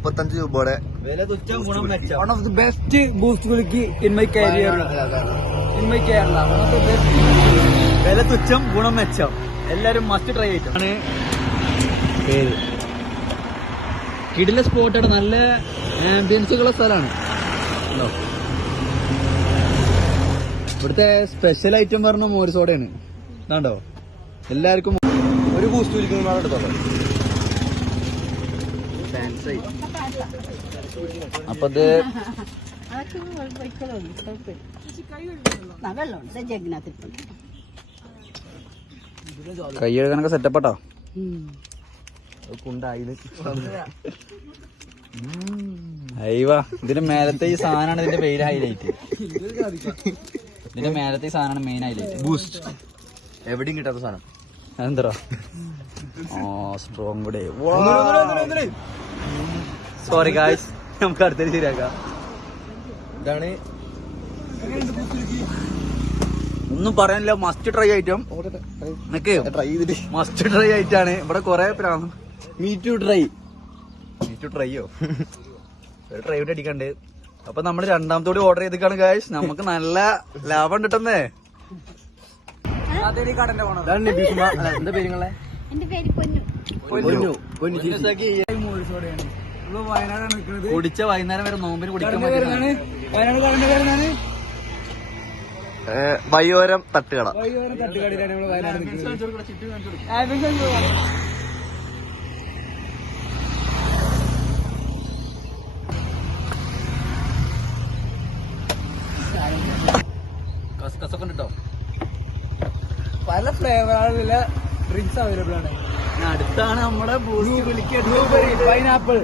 മുപ്പത്തഞ്ച് രൂപയുടെ one of the best boost കുലുക്കി in my career in my Kerala one of the best വില തുച്ഛം ഗുണം മെച്ചം. എല്ലാരും മസ്റ്റ് ട്രൈ ആണ്. പേര്. കിടില സ്പോട്ടാണ് നല്ല ആംബിയൻസുള്ള സ്ഥലമാണ്? ഇവിടുത്തെ സ്പെഷ്യൽ ഐറ്റം പറഞ്ഞ മോര് സോഡയാണ്. ഇതാണ്ടോ? എല്ലാവർക്കും ഒരു ബൂസ്റ്റ് കുലിക്കുന്ന എടുത്തോളൂ ഫാൻസായി അപ്പൊ ഇത് കൈ കഴുകാനൊക്കെ സെറ്റപ്പാട്ടോ അയ്യവാ ഇതിന്റെ മേലത്തെ ഈ സാധനമാണ് ഇതിന്റെ മെയിൻ ഹൈലൈറ്റ് ഇതിന്റെ മേലത്തെ ഈ സാധനമാണ് മെയിൻ ഹൈലൈറ്റ് ബൂസ്റ്റ് എവിടെയും കിട്ടാത്ത സാധനം. അതെന്തോ ഓ സ്ട്രോങ് കൂടെ സോറി ഗായ്സ് നമുക്ക് അടുത്തേക്ക് ശരിയാക്കാം ഇതാണ്. ഒന്നും പറയാനില്ല. Must try item must try ആയിട്ടാണ്. ഇവിടെ കൊറേ പേരാണ്. Me too try me too ട്രൈയോ ഒരു ട്രൈ കൂടി അടിക്കണ്ട്. അപ്പൊ നമ്മൾ രണ്ടാമത്തോടെ ഓർഡർ ചെയ്തിക്കാണ് ഗായ്സ് നമുക്ക് നല്ല ലാഭം കിട്ടുന്നേ. അല്ല, എന്താ പേരുങ്ങളെ എന്റെ പേര് പൊന്നു. പൊന്നു. പൊന്നു. കുടിച്ച വൈകുന്നേരം വരെ നോമ്പിന് കുടിക്കാൻ വയ്യോരം തട്ടുകട. വയ്യോരം തട്ടുകടയിലാണ് വയനാട് പല ഫ്ലേവറുകളിലെ ഡ്രിങ്ക്സ് അവൈലബിൾ ആണ്. അടുത്താണ് നമ്മുടെ blueberry pineapple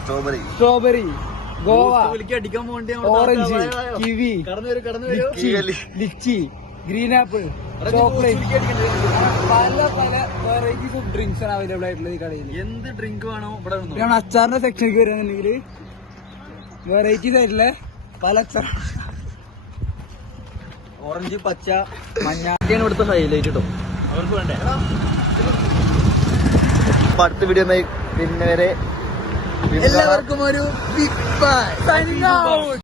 strawberry strawberry Goa. അടിക്കാൻ പോകണ്ടേ orange kiwi lychee green apple chocolate പല പല വെറൈറ്റീസ് ഓഫ് ഡ്രിങ്ക്സ് ആണ് അവൈലബിൾ ആയിട്ടുള്ളത് ഈ കടയിൽ. എന്ത് ഡ്രിങ്ക് വേണോ ഇവിടെ. അച്ചാറിന്റെ സെക്ഷനിലേക്ക് വരികയാണെന്നുണ്ടെങ്കിൽ വെറൈറ്റീസ് ആയിട്ടുള്ള പല അച്ചാർ ഓറഞ്ച് പച്ച മഞ്ഞ. ഇതൊക്കെയാണ് ഇവിടുത്തെ ഹൈലൈറ്റ് കേട്ടോ അവർക്ക് വേണ്ടേ? അപ്പൊ അടുത്ത വീഡിയോ പിന്നെ വരെ എല്ലാവർക്കും ഒരു ബിഗ് ബൈ സൈനിങ് ഔട്ട്